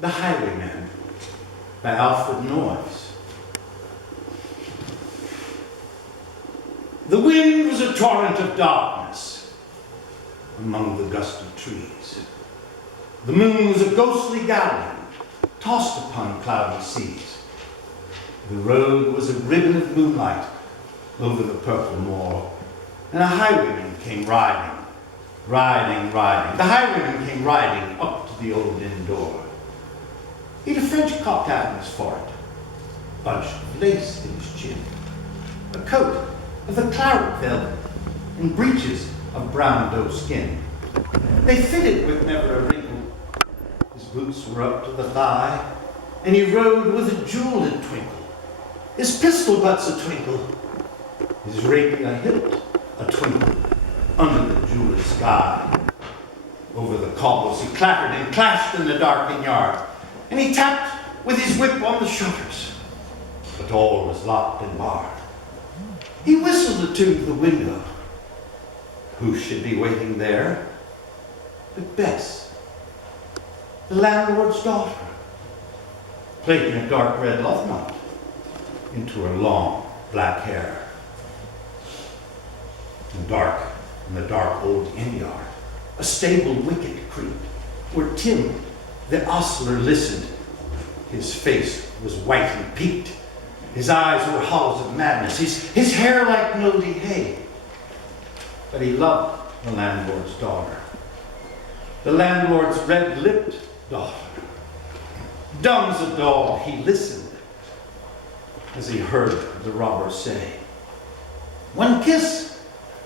The Highwayman by Alfred Noyes. The wind was a torrent of darkness among the gusty trees. The moon was a ghostly galleon tossed upon cloudy seas. The road was a ribbon of moonlight over the purple moor, and a highwayman came riding. The highwayman came riding up to the old inn door. He'd a French cocked hat in his forehead, a bunch of lace in his chin, a coat of the claret velvet, and breeches of brown doe skin. They fitted with never a wrinkle. His boots were up to the thigh, and he rode with a jeweled twinkle. His pistol butts a twinkle, his rapier hilt a twinkle under the jeweled sky. Over the cobbles he clattered and clashed in the darkened yard, and he tapped with his whip on the shutters, but all was locked and barred. He whistled to the window. Who should be waiting there but Bess, the landlord's daughter, plaiting a dark red love knot into her long black hair. In the dark old inn yard, a stable wicket creaked, where Tim, the ostler, listened. His face was white and peaked. His eyes were hollows of madness, his hair like moldy hay. But he loved the landlord's daughter, the landlord's red-lipped daughter. Dumb as a dog, he listened as he heard the robber say, "One kiss,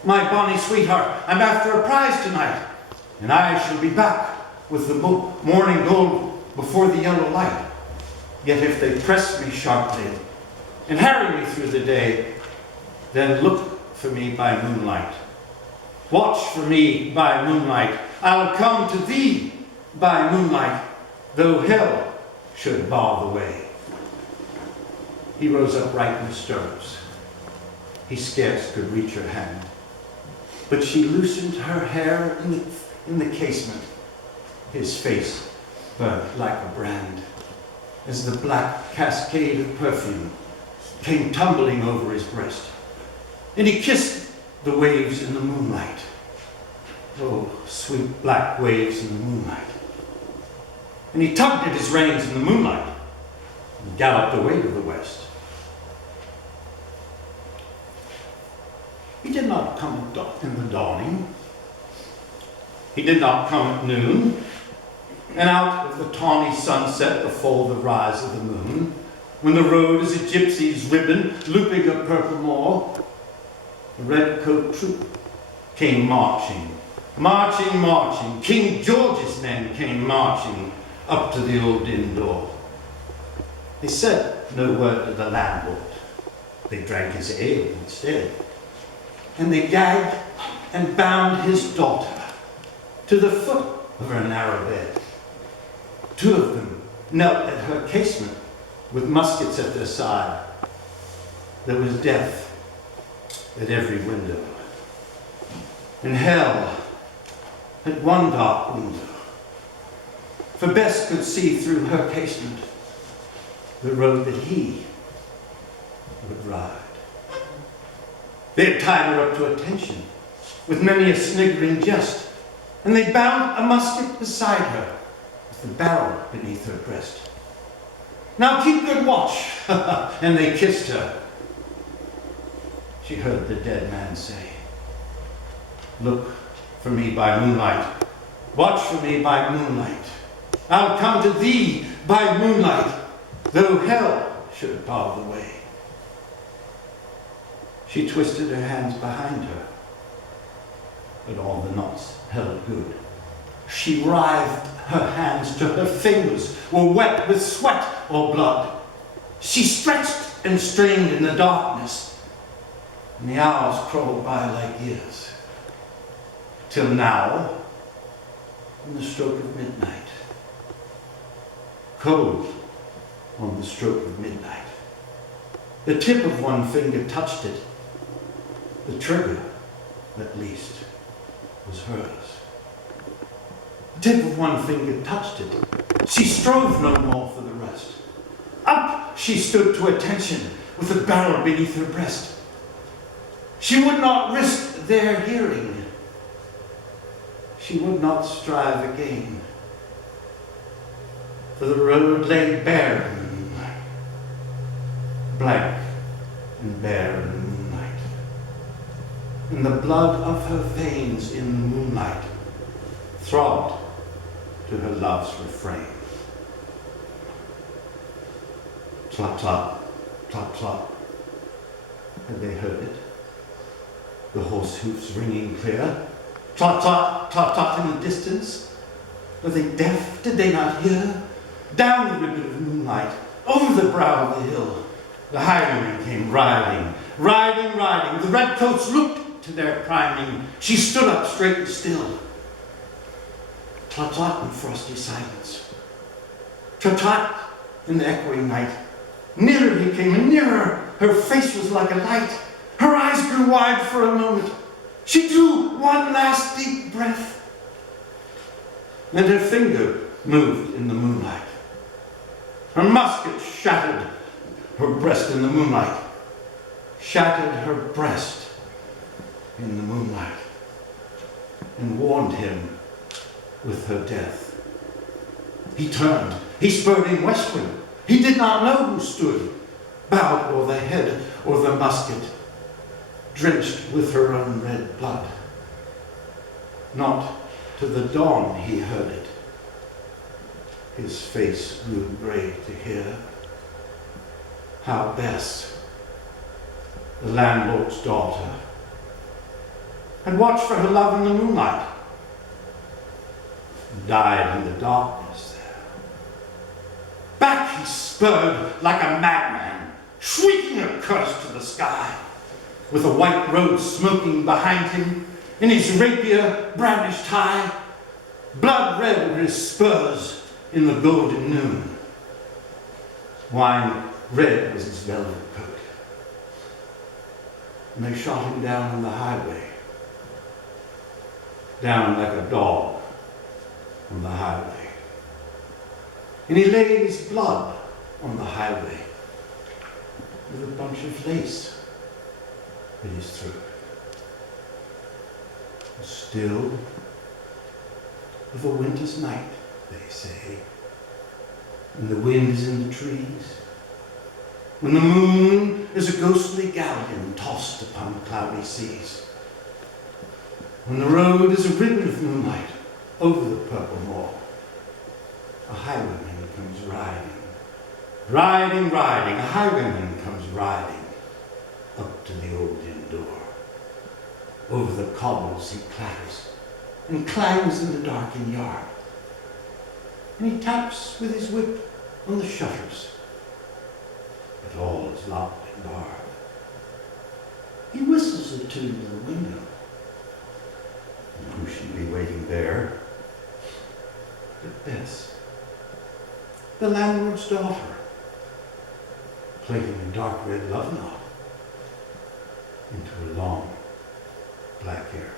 my bonny sweetheart, I'm after a prize tonight, and I shall be back with the morning gold before the yellow light. Yet if they press me sharply and harry me through the day, then look for me by moonlight. Watch for me by moonlight. I'll come to thee by moonlight, though hell should bar the way." He rose upright in the stirrups. He scarce could reach her hand, but she loosened her hair in the casement. His face burnt like a brand as the black cascade of perfume came tumbling over his breast, and he kissed the waves in the moonlight. Oh, sweet black waves in the moonlight. And he tugged at his reins in the moonlight and galloped away to the west. He did not come in the dawning. He did not come at noon, and out of the tawny sunset before the rise of the moon, when the road is a gypsy's ribbon looping a purple moor, the redcoat troop came marching. King George's men came marching up to the old inn door. They said no word to the landlord. They drank his ale instead. And they gagged and bound his daughter to the foot of her narrow bed. Two of them knelt at her casement with muskets at their side. There was death at every window. And hell had one dark window, for Bess could see through her casement the road that he would ride. They had tied her up to attention with many a sniggering jest, and they bound a musket beside her with the barrel beneath her breast. "Now keep good watch," and they kissed her. She heard the dead man say, "Look for me by moonlight. Watch for me by moonlight. I'll come to thee by moonlight, though hell should bar the way." She twisted her hands behind her, but all the knots held good. She writhed her hands till her fingers were wet with sweat or blood. She stretched and strained in the darkness, and the hours crawled by like years, till now, on the stroke of midnight, cold on the stroke of midnight, the tip of one finger touched it. The trigger, at least, was hers. The tip of one finger touched it, She strove no more for the rest. Up she stood to attention, with the barrel beneath her breast. She would not risk their hearing. She would not strive again. For the road lay bare in the moonlight, blank and bare in the moonlight. And the blood of her veins in the moonlight throbbed to her love's refrain. Tlop, tlop, tlop, tlop. Had they heard it? The horse hoofs ringing clear. Tlop, tlop, tlop, tlop in the distance. Were they deaf? Did they not hear? Down the ribbon of moonlight, over the brow of the hill, the highwayman came riding, riding, riding. The redcoats looked to their priming. She stood up straight and still. Tlot, tlot in frosty silence. Trot, trot in the echoing night. Nearer he came and nearer. Her face was like a light. Her eyes grew wide for a moment. She drew one last deep breath. Then her finger moved in the moonlight. Her musket shattered her breast in the moonlight. Shattered her breast in the moonlight. And warned him with her death. He turned. He spurred in westward. He did not know who stood, bowed o'er the head or the musket, drenched with her own red blood. Not to the dawn he heard it. His face grew grey to hear how Bess, the landlord's daughter, had watched for her love in the moonlight and died in the darkness there. Back he spurred like a madman, shrieking a curse to the sky, with a white road smoking behind him, in his rapier brownish tie. Blood red were his spurs in the golden noon. Wine red was his velvet coat. And they shot him down on the highway, down like a dog on the highway. And he laid his blood on the highway with a bunch of lace in his throat. Still of a winter's night, they say, and the wind is in the trees, when the moon is a ghostly galleon tossed upon cloudy seas, when the road is a ribbon of moonlight over the purple moor, a highwayman comes riding, riding, riding, a highwayman comes riding up to the old inn door. Over the cobbles he clatters and clangs in the darkened yard, and he taps with his whip on the shutters, but all is locked and barred. He whistles a tune to the window, and who should be waiting there but Bess, the landlord's daughter, plaiting a dark red love knot into her long black hair.